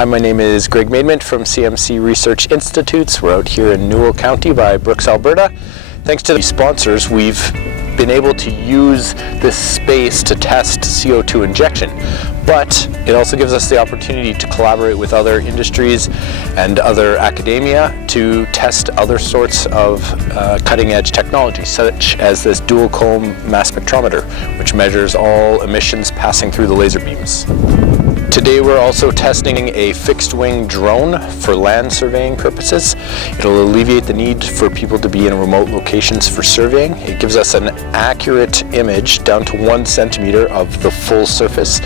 Hi, my name is Greg Maidment from CMC Research Institutes. We're out here in Newell County by Brooks, Alberta. Thanks to the sponsors, we've been able to use this space to test CO2 injection, but it also gives us the opportunity to collaborate with other industries and other academia to test other sorts of cutting-edge technology, such as this dual comb mass spectrometer, which measures all emissions passing through the laser beams. Today we're also testing a fixed-wing drone for land surveying purposes. It'll alleviate the need for people to be in remote locations for surveying. It gives us an accurate image down to 1 centimeter of the full surface.